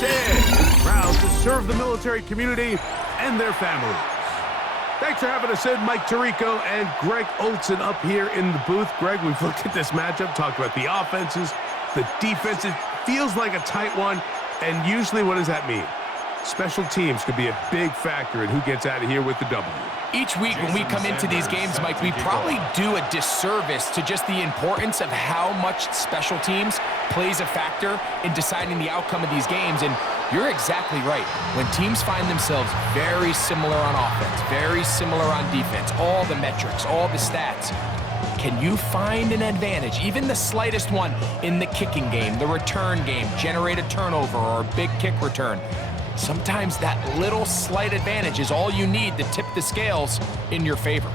USA, proud to serve the military community and their families. Thanks for having us in, Mike Tirico and Greg Olson up here in the booth. Greg, we've looked at this matchup, talked about the offenses, the defenses. Feels like a tight one, and usually what does that mean? Special teams could be a big factor in who gets out of here with the W. Each week when we come into these games, Mike, we probably do a disservice to just the importance of how much special teams plays a factor in deciding the outcome of these games. And you're exactly right. When teams find themselves very similar on offense, very similar on defense, all the metrics, all the stats, can you find an advantage, even the slightest one, in the kicking game, the return game, generate a turnover or a big kick return? Sometimes that little slight advantage is all you need to tip the scales in your favor.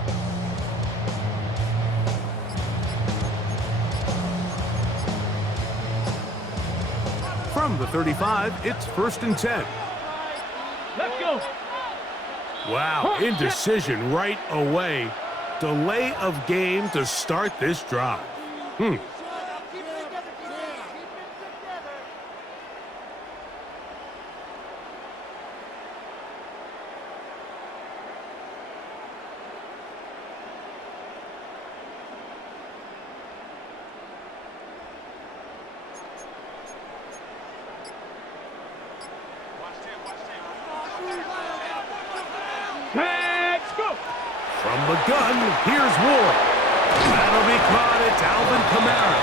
From the 35, it's 1st and 10. Let's go. Wow, indecision right away. Delay of game to start this drive. Let's go. From the gun, here's Ward. That'll be caught. It's Alvin Kamara.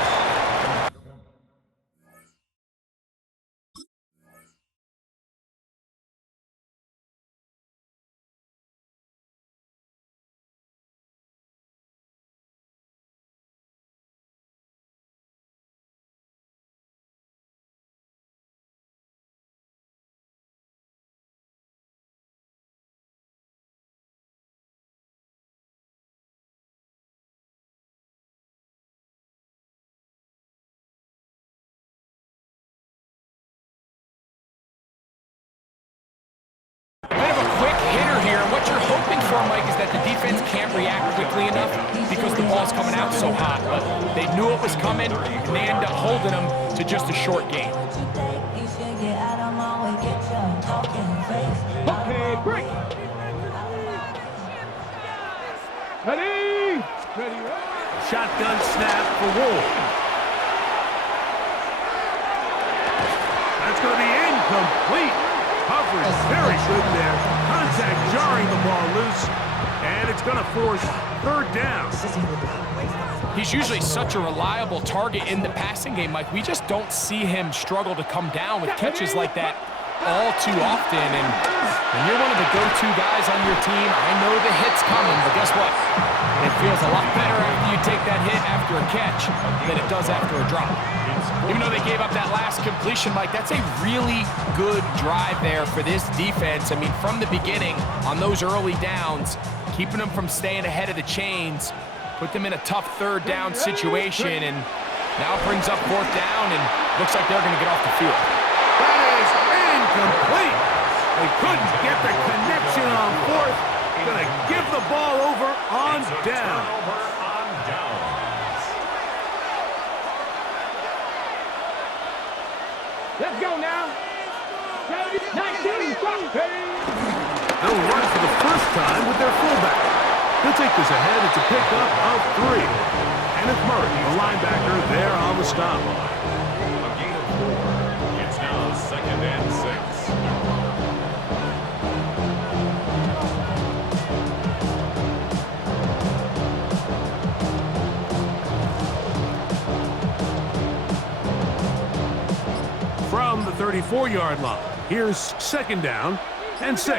Bit of a quick hitter here, and what you're hoping for, Mike, is that the defense can't react quickly enough because the ball's coming out so hot. But they knew it was coming, and they end up holding them to just a short game. Okay, break. Ready. Ready. Shotgun snap for Ward. That's going to be incomplete. Coverage very good there. Contact jarring the ball loose, and it's going to force 3rd down. He's usually such a reliable target in the passing game, Mike. We just don't see him struggle to come down with catches like that all too often. And when you're one of the go-to guys on your team, I know the hit's coming, but guess what? It feels a lot better after you take that hit after a catch than it does after a drop. Even though they gave up that last completion, Mike, that's a really good drive there for this defense. I mean, from the beginning, on those early downs, keeping them from staying ahead of the chains, put them in a tough 3rd down situation, and now it brings up 4th down, and looks like they're going to get off the field. That is incomplete. They couldn't get the connection on 4th. Going to give the ball over on down. Let's go now. 19. They'll run for the first time with their fullback. He'll take this ahead. It's a pickup of 3. Kenneth Murray, the linebacker, there on the stop. A gain of 4. It's now 2nd and 6. From the 34-yard line, here's 2nd down and 6. On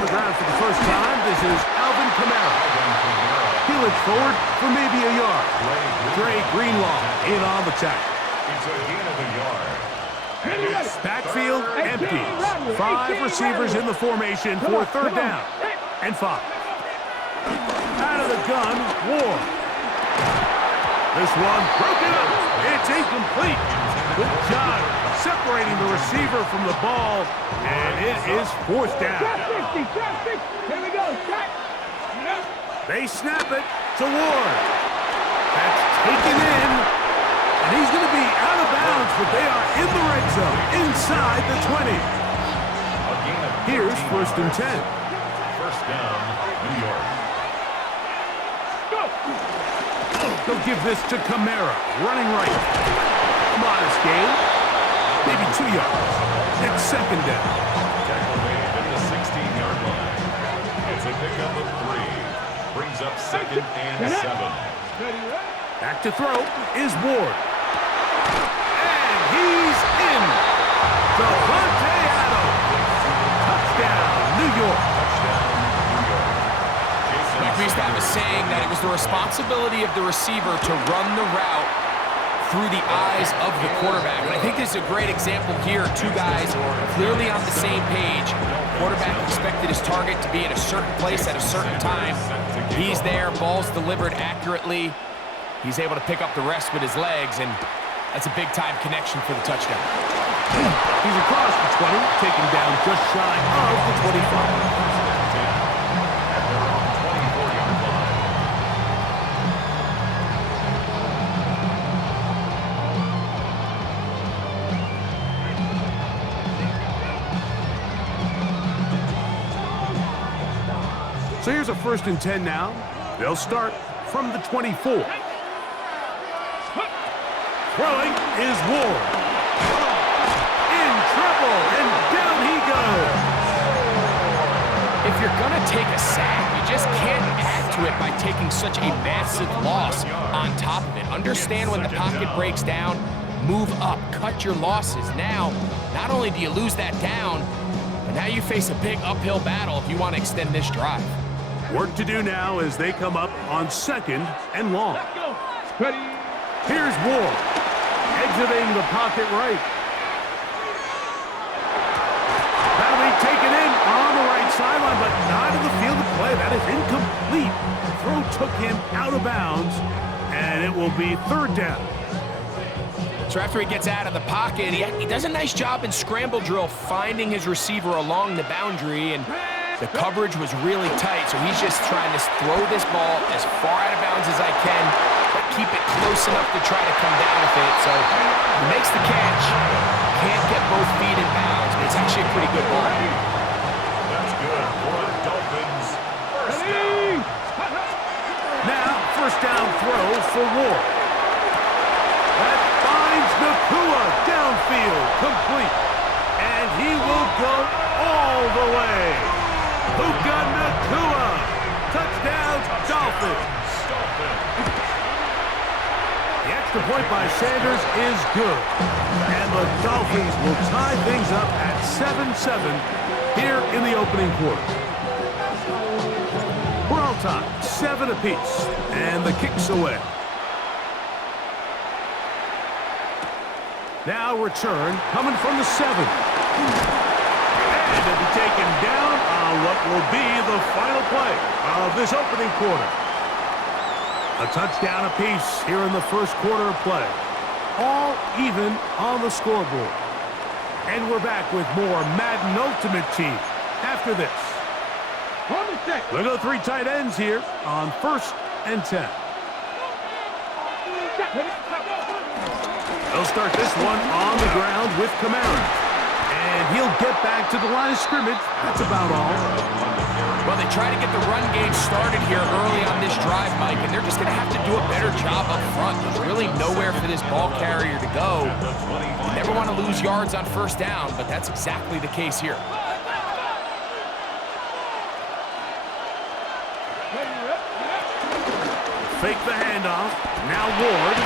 the ground for the first time, this is Alvin Kamara. He looks forward for maybe a yard. Dre Greenlaw in on the tackle. It's a gain of a yard. Backfield empty. 5 receivers in the formation for 3rd down and 5. Out of the gun, Ward. This one broken up. It's incomplete. Good job separating the receiver from the ball, and it is 4th down. Here we go. They snap it to Ward. That's taken in, and he's going to be out of bounds, but they are in the red ends up inside the 20. Here's 1st and 10. First down, New York. They'll give this to Kamara, running right. Modest gain, maybe 2 yards. It's 2nd down. Tackle made at the 16-yard line. It's a pickup of 3. Brings up 2nd and 7. Back to throw is Ward. And he's in. Devontae Adams. Touchdown, New York. We used to have a saying that it was the responsibility of the receiver to run the route through the eyes of the quarterback. And I think this is a great example here. 2 guys clearly on the same page. Quarterback expected his target to be in a certain place at a certain time. He's there, ball's delivered accurately. He's able to pick up the rest with his legs, and that's a big-time connection for the touchdown. He's across the 20, taken down just shy of the 25. So here's a 1st and 10 now. They'll start from the 24. Throwing is Ward. In trouble, and down he goes. If you're going to take a sack, you just can't add to it by taking such a massive loss on top of it. Understand when the pocket breaks down, move up, cut your losses. Now, not only do you lose that down, but now you face a big uphill battle if you want to extend this drive. Work to do now as they come up on 2nd and long. Here's Ward, exiting the pocket right. That'll be taken in on the right sideline, but not in the field of play. That is incomplete. Throw took him out of bounds, and it will be 3rd down. So after he gets out of the pocket, he does a nice job in scramble drill finding his receiver along the boundary, and the coverage was really tight, so he's just trying to throw this ball as far out of bounds as I can, but keep it close enough to try to come down with it. So he makes the catch, can't get both feet in bounds, but it's actually a pretty good ball. That's good for the Dolphins. First down. Now, 1st down throw for Ward. That finds Nakua downfield, complete. And he will go all the way. Puka Nakua. Touchdown, Dolphins. The extra point by Sanders is good. And the Dolphins will tie things up at 7-7 here in the opening quarter. We're all tied, 7 apiece, and the kick's away. Now return coming from the 7. And it'll be taken down on what will be the final play of this opening quarter. A touchdown apiece here in the 1st quarter of play. All even on the scoreboard. And we're back with more Madden Ultimate Team after this. We'll go 3 tight ends here on 1st and 10. They'll start this one on the ground with Kamara. And he'll get back to the line of scrimmage. That's about all. Well, they try to get the run game started here early on this drive, Mike, and they're just going to have to do a better job up front. There's really nowhere for this ball carrier to go. You never want to lose yards on 1st down, but that's exactly the case here. Fake the handoff. Now Ward.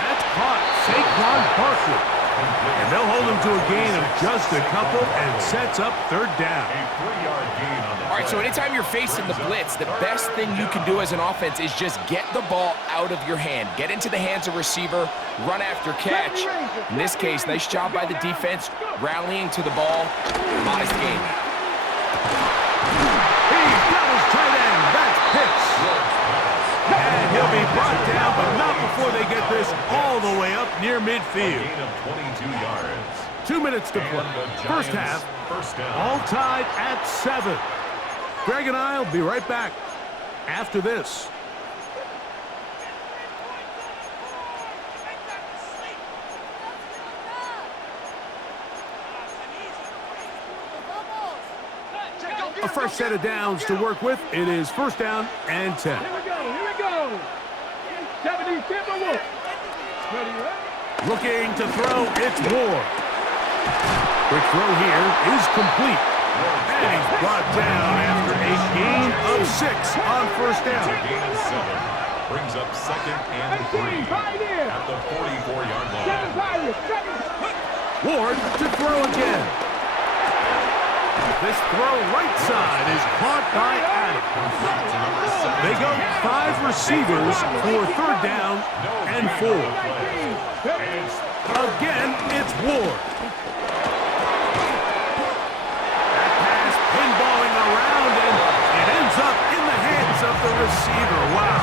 That's caught. Saquon Barkley. And they'll hold him to a gain of just a couple and sets up 3rd down. A 3-yard gain on the All right, so anytime you're facing the blitz, the best thing you can do as an offense is just get the ball out of your hand. Get into the hands of receiver, run after catch. In this case, nice job by the defense, rallying to the ball. Modest gain. He's got his tight end. That's Pitts. And he'll be brought down, but not before they get this all the way up near midfield. gain of 22 yards. 2 minutes to play. First half, all tied at 7. Greg and I will be right back after this. A fresh set of downs to work with. It is first down and 10. Here we go, here we go. 70 Timberwolves. Ready, right? Looking to throw, it's Ward. Quick throw here is complete. And he's brought down after a gain of 6 on first down. Gain of 7. Brings up second and 3 at the 44-yard line. Ward to throw again. This throw right side is caught by Adams. They go 5 receivers for third down and 4. Again, it's Ward. That pass pinballing around, and it ends up in the hands of the receiver. Wow.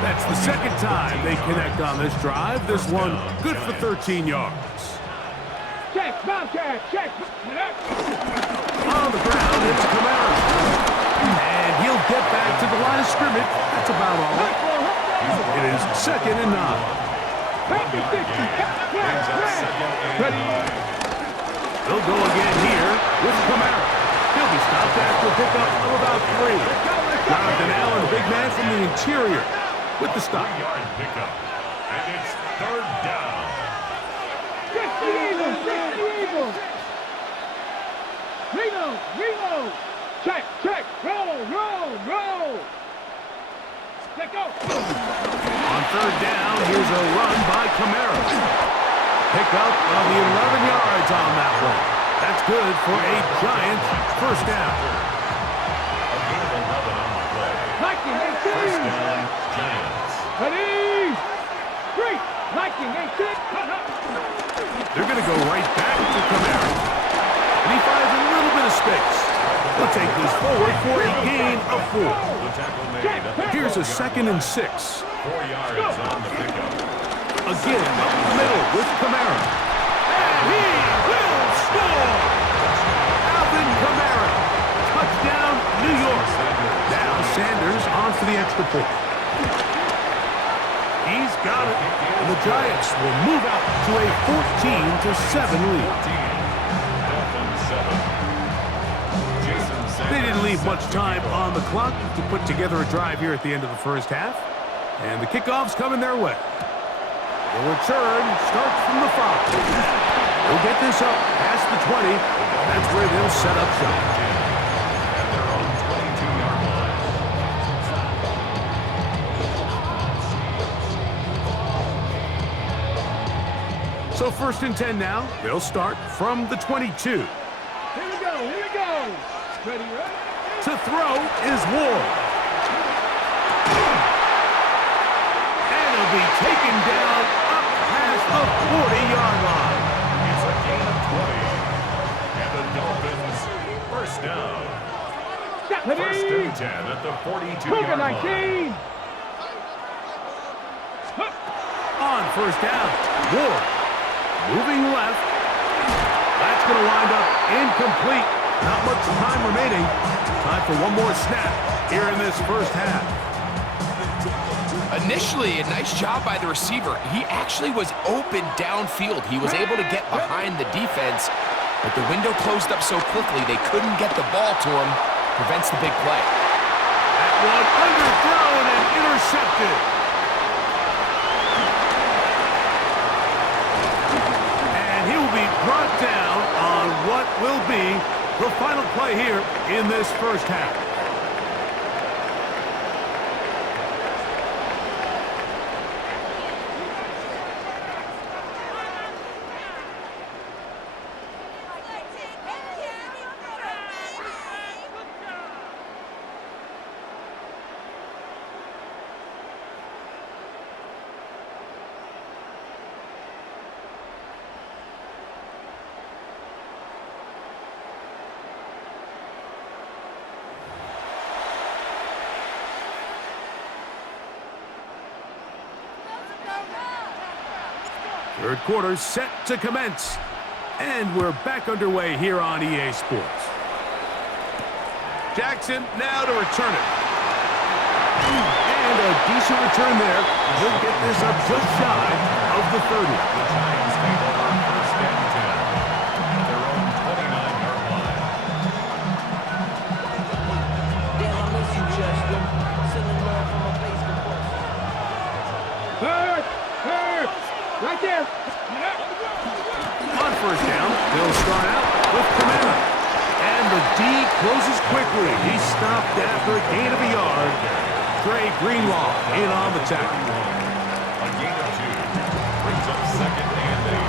That's the second time they connect on this drive. This one good for 13 yards. Check, Bobcat, check. On the ground, it's Camara. And he'll get back to the line of scrimmage. That's about all. It is second and 9. They'll go again here with Camara. He'll be stopped after a pickup of about 3. Jonathan Allen, the big man from the interior, with the stop. 3-yard pickup. And it's third down. Reload. Check, roll. Let go. On third down, here's a run by Camara. Pick up of the 11 yards on that one. That's good for a Giants first down. A gain of 11 on the play. Lightning, 18. First down, Giants. Ready. 3. Lightning, 18. They're going to go right back to Camara. And he finds a little bit of space. He'll take this forward for a gain of 4. The tackle made. Here's a 2nd and 6. 4 yards on the pickup. Again, up the middle with Camara. And he will score! Alvin Kamara. Touchdown, New York. Now Sanders on for the extra point. He's got it. And the Giants will move out to a 14-7 lead. They didn't leave much time on the clock to put together a drive here at the end of the first half. And the kickoff's coming their way. The return starts from the 5. They'll get this up past the 20. That's where they'll set up shop. At their own 22-yard line. So first and 10 now. They'll start from the 22. Here we go. Ready, right? To throw is Ward. And he'll be taken down up past the 40-yard line. It's a gain of 20. And the Dolphins first down. First and 10 at the 42-yard line. On first down, Ward moving left. That's going to wind up incomplete. Not much time remaining. Time for one more snap here in this first half. Initially, a nice job by the receiver. He actually was open downfield. He was able to get behind the defense, but the window closed up so quickly they couldn't get the ball to him. Prevents the big play. That one underthrown and intercepted. And he will be brought down on what will be the final play here in this first half. Third quarter set to commence. And we're back underway here on EA Sports. Jackson now to return it. And a decent return there. He'll get this up just shy of the 30. The Giants take over first and 10 at their own 29-yard line. Right there. On first down, they'll start out with Kamara. And the D closes quickly. He's stopped after a gain of a yard. Dre Greenlaw in on the tackle. A gain of 2. Brings up 2nd and 8.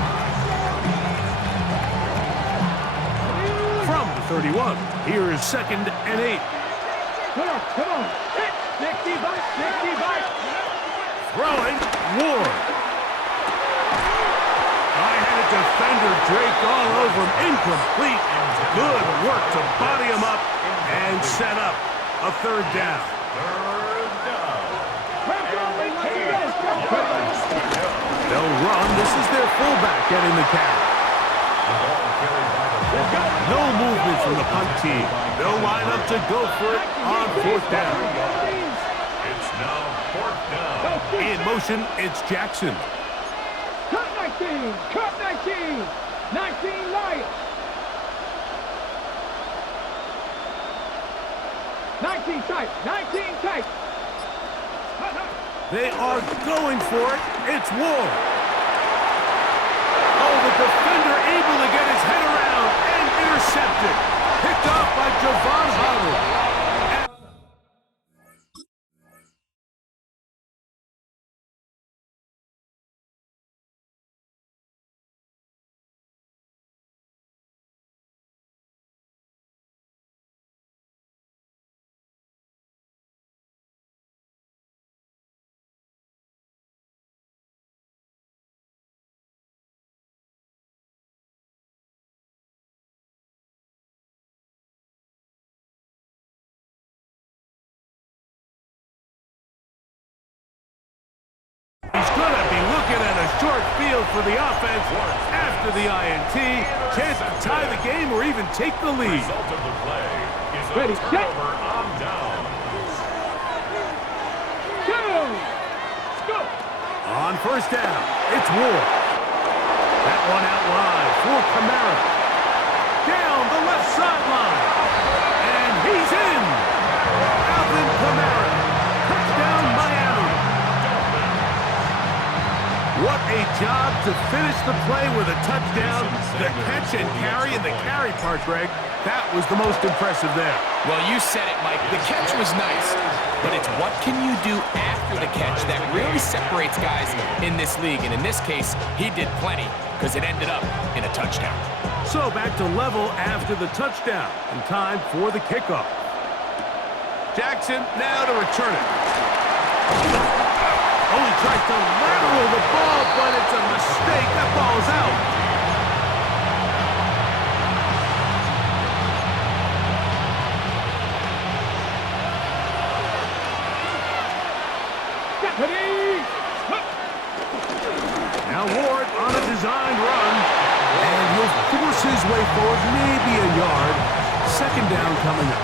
From the 31, here is 2nd and 8. Come on, come on. 60 by 60 by. Throwing, Ward. High-headed defender Drake all over him. Incomplete. Good work to body him up and set up a 3rd down. 3rd down. They'll run. This is their fullback getting the carry. The ball carried by the fullback. No movement from the punt team. They'll line up to go for it on 4th down. It's now 4th down. In motion, it's Jackson. Cut 19. Cut 19. 19 Lions. 19 tight. 19 tight. They are going for it. It's Ward. Oh, the defender able to get his head around and intercepted. Picked off by Javon Holland. He's going to be looking at a short field for the offense after the INT. Chance to tie the game or even take the lead. Result of the play is a Ready, set. turnover on down. Go. On first down, it's Ward. That one out wide for Kamara. Down the left sideline. And he's in. Alvin Kamara. Touchdown, Miami. What a job to finish the play with a touchdown. The catch and carry, and the carry part, Greg, that was the most impressive there. Well, you said it, Mike. The catch was nice, but it's what can you do after the catch that really separates guys in this league. And in this case, he did plenty because it ended up in a touchdown. So back to level after the touchdown, and time for the kickoff. Jackson now to return it. Oh, he tries to lateral the ball, but it's a mistake. That ball's out. Now Ward on a designed run, and he'll force his way forward, maybe a yard. 2nd down coming up.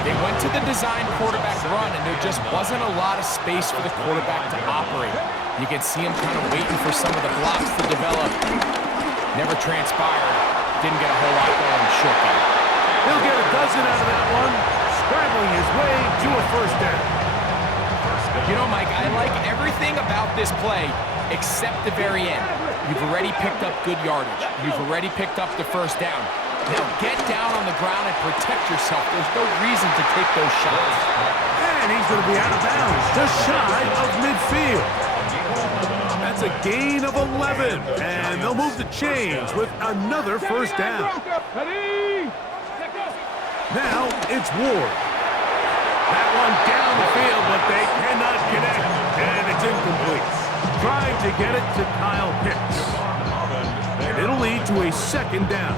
They went to the designed quarterback run, and there just wasn't a lot of space for the quarterback to operate. You can see him kind of waiting for some of the blocks to develop. Never transpired. Didn't get a whole lot going short game. He'll get a dozen out of that one, scrambling his way to a 1st down. You know, Mike, I like everything about this play except the very end. You've already picked up good yardage. You've already picked up the 1st down. Now get down on the ground and protect yourself. There's no reason to take those shots. And he's going to be out of bounds, just shy of midfield. That's a gain of 11, and they'll move the chains with another 1st down. Now it's Ward. That one down the field, but they cannot connect, and it's incomplete. Trying to get it to Kyle Pitts. And it'll lead to a 2nd down.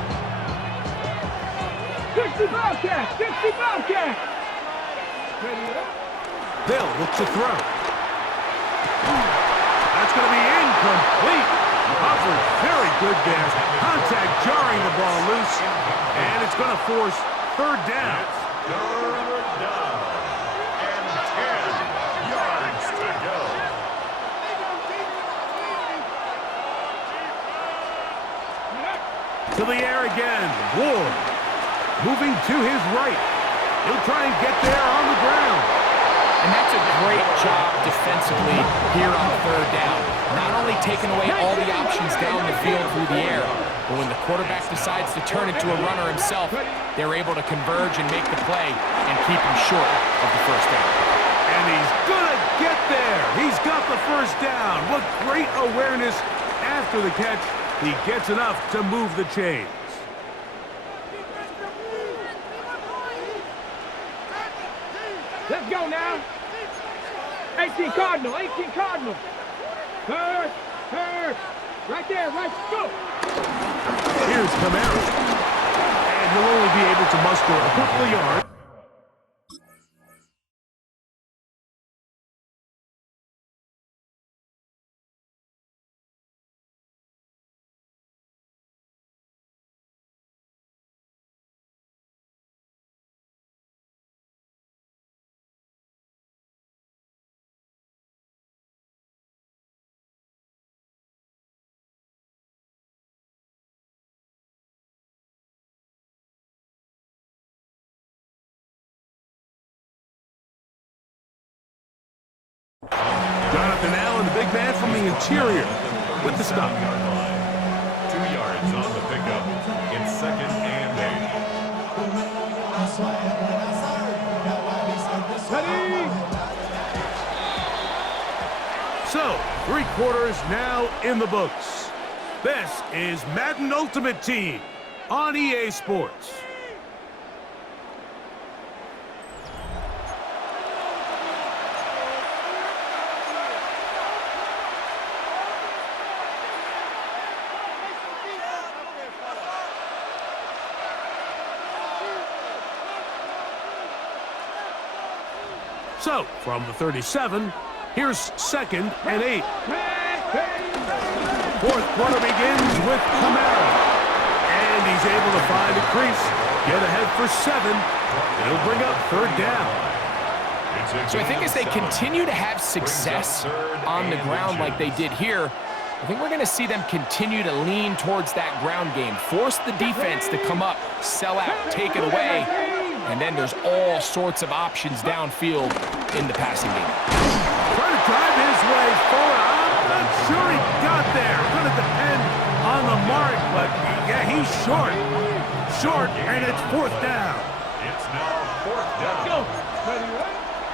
60 Bobcat! 60 Bobcat! They'll look to throw. That's going to be incomplete. Covered very good there. Contact jarring the ball loose, and it's going to force 3rd down. 3rd down. And 10 yards to go. To the air again. Ward moving to his right. He'll try and get there on the ground. And that's a great job defensively here on third down. Not only taking away all the options down the field through the air, but when the quarterback decides to turn it to a runner himself, they're able to converge and make the play and keep him short of the first down. And he's gonna get there. He's got the first down. What great awareness after the catch. He gets enough to move the chains. Let's go now. 18 Cardinal, 18 Cardinal. Third. Right there, right, go. Here's Camara. And he'll only be able to muster a couple of yards. Jonathan Allen, the big man from the interior, with the stop. 2 yards on the pickup in 2nd and 8. So, 3 quarters now in the books. This is Madden Ultimate Team on EA Sports. So, from the 37, here's 2nd and 8. Fourth quarter begins with Camara. And he's able to find a crease, get ahead for 7, and he'll bring up 3rd down. So I think as they continue to have success on the ground like they did here, I think we're going to see them continue to lean towards that ground game, force the defense to come up, sell out, take it away, and then there's all sorts of options downfield in the passing game. Trying to drive his way forward. I'm not sure he got there. Going to depend on the mark, but yeah, he's short. Short, and it's 4th down. It's now 4th down. Go.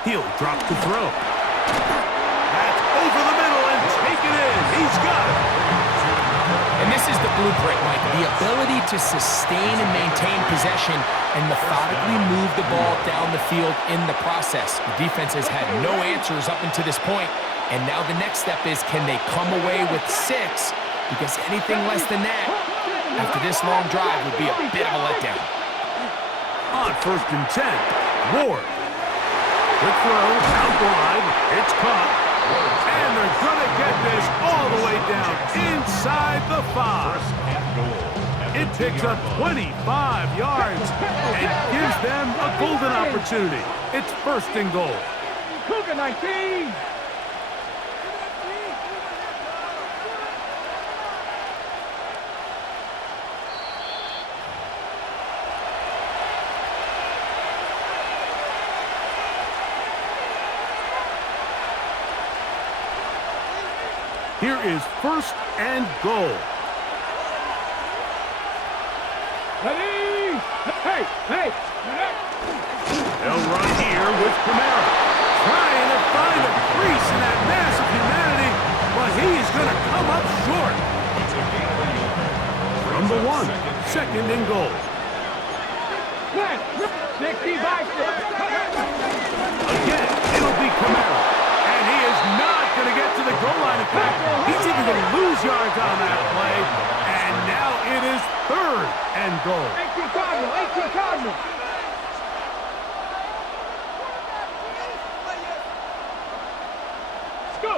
He'll drop to throw. That's over the middle and take it in. He's got it. And this is the blueprint, Mike. The ability to sustain and maintain possession and methodically move the ball down the field in the process. The defense has had no answers up until this point, and now the next step is, can they come away with 6? Because anything less than that, after this long drive, would be a bit of a letdown. On 1st and 10, Ward. Quick throw, out wide, it's caught. And they're gonna get this all the way down inside the 5. It picks up 25 yards and gives them a golden opportunity. It's 1st and goal. Cougar 19. Here is 1st and goal. Ready? Hey. They'll run here with Camara. Trying to find a crease in that mass of humanity, but he's going to come up short. From the 1, 2nd and goal. 60 by 6. Again, it'll be Camara. And he is not going to get to the goal line. In fact, he's even going to lose yards on that play. And now it is 3rd and goal. 18 Cardinal, 18 Cardinal. Let's go.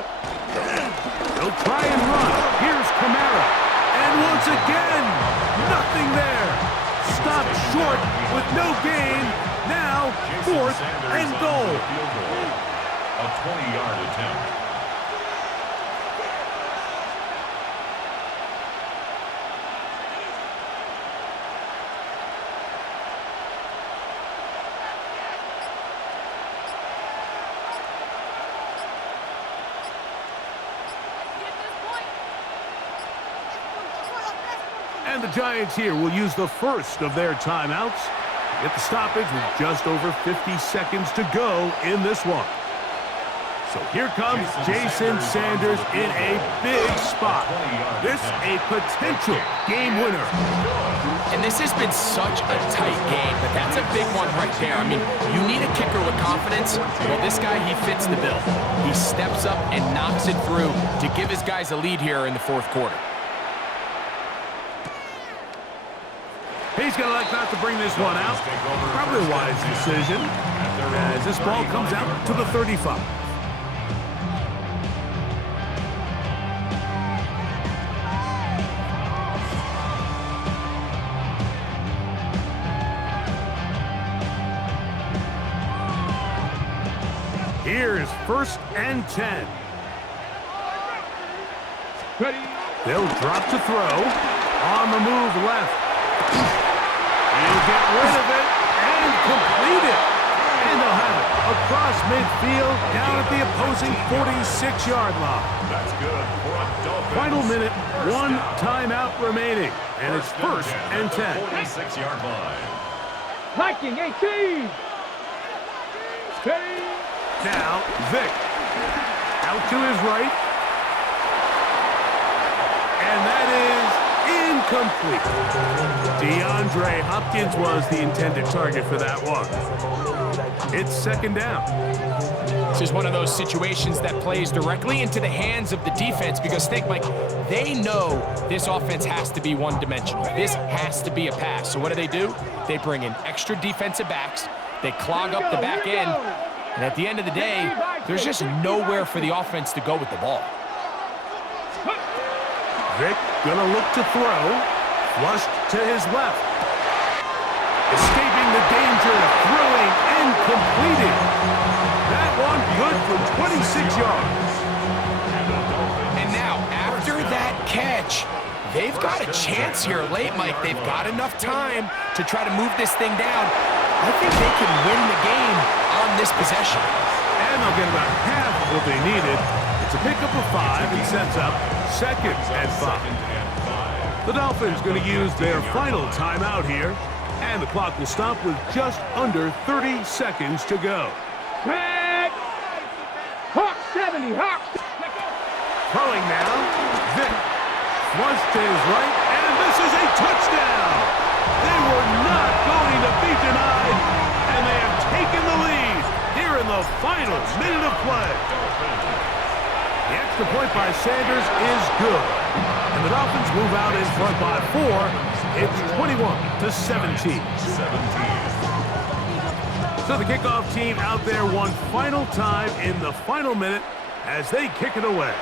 They'll try and run. Here's Camara. And once again, nothing there. Stopped short with no gain. Now, 4th and goal. A 20-yard attempt. And the Giants here will use the first of their timeouts. Get the stoppage with just over 50 seconds to go in this one. So here comes Jason Sanders in a big spot. This a potential game winner. And this has been such a tight game, but that's a big one right there. I mean, you need a kicker with confidence. Well, this guy, he fits the bill. He steps up and knocks it through to give his guys a lead here in the fourth quarter. He's going to like not to bring this one out. Probably a wise decision as this ball comes out to the 35. Here's 1st and 10. Ready. They'll drop to throw. On the move left. He'll get rid of it and complete it. And they'll have it across midfield down at the opposing 46-yard line. That's good for a Dolphins. Final minute, one timeout remaining. And it's 1st and 10. 46-yard line. Viking 18. Ready. Now, Vic. Out to his right. And that is incomplete. DeAndre Hopkins was the intended target for that one. It's 2nd down. This is one of those situations that plays directly into the hands of the defense because think, Mike, they know this offense has to be one-dimensional. This has to be a pass. So what do? They bring in extra defensive backs. They clog up the back end. And at the end of the day, there's just nowhere for the offense to go with the ball. Vic gonna look to throw. Flushed to his left. Escaping the danger, throwing and completing. That one good for 26 yards. And now, after that catch, they've got a chance here late, Mike. They've got enough time to try to move this thing down. I think they can win the game on this possession. And they'll get about half of what they needed. It's a pickup of 5 and sets up 2nd and 5. The Dolphins going to use their final timeout here. And the clock will stop with just under 30 seconds to go. Back. Hawk 70. Hawk. Throwing now. Vic. Flush to his right. And this is a touchdown. They were not going to be denied. And they have taken the lead here in the final minute of play. The extra point by Sanders is good. And the Dolphins move out in front by 4. It's 21-17. So the kickoff team out there one final time in the final minute as they kick it away.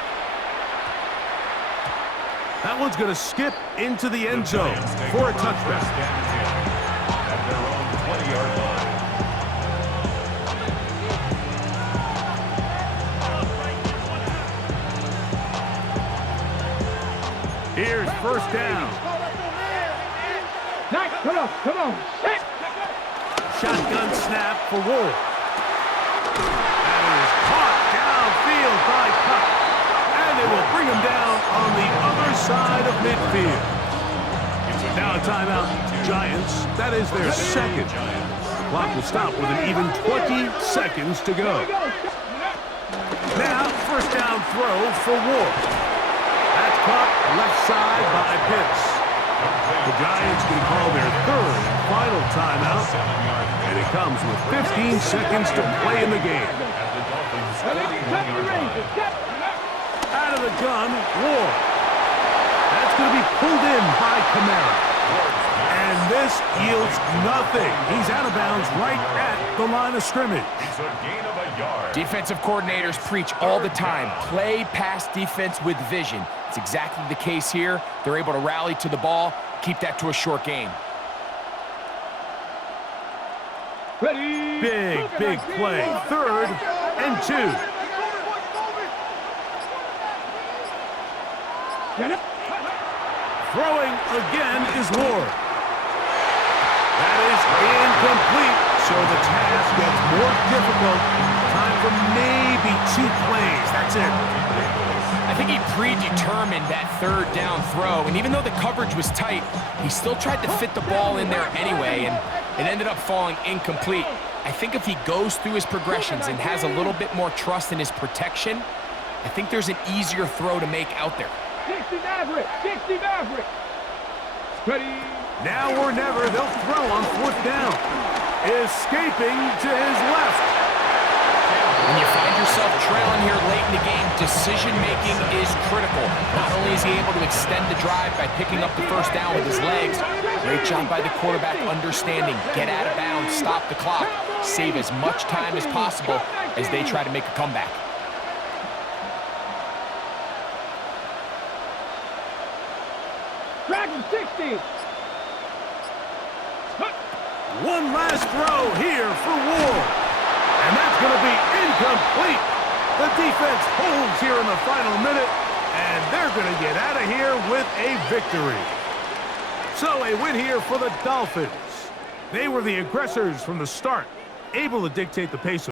That one's going to skip into the end zone for a touchback. At their own 20-yard line. Here's 1st down. Nice. Come on. Set. Shotgun snap for Wolf. That is caught downfield by Cup. And they will bring him down on the other side of midfield. Now a timeout, Giants. That is their 2nd. The clock will stop with an even 20 seconds to go. Now, 1st down throw for Wolf. That's caught left side by Pitts. The Giants can call their 3rd and final timeout. And it comes with 15 seconds to play in the game. Out of the gun, Ward. That's going to be pulled in by Kamara. And this yields nothing. He's out of bounds right at the line of scrimmage. It's a gain of a yard. Defensive coordinators preach all the time, play pass defense with vision. It's exactly the case here. They're able to rally to the ball, keep that to a short game. Ready. Big play. 3rd and 2. Get it. Throwing again is Ward. That is incomplete. So the task gets more difficult. Time for maybe 2 plays. That's it. I think he predetermined that third down throw, and even though the coverage was tight, he still tried to fit the ball in there anyway, and it ended up falling incomplete. I think if he goes through his progressions and has a little bit more trust in his protection, I think there's an easier throw to make out there. 60 Maverick! 60 Maverick! Ready? Now or never, they'll throw on 4th down. Escaping to his left. When you find yourself trailing here late in the game, decision-making is critical. Not only is he able to extend the drive by picking up the first down with his legs, great job by the quarterback understanding, get out of bounds, stop the clock, save as much time as possible as they try to make a comeback. Dragon 60! One last throw here for Ward. And that's going to be incomplete. The defense holds here in the final minute, and they're going to get out of here with a victory. So a win here for the Dolphins. They were the aggressors from the start, able to dictate the pace of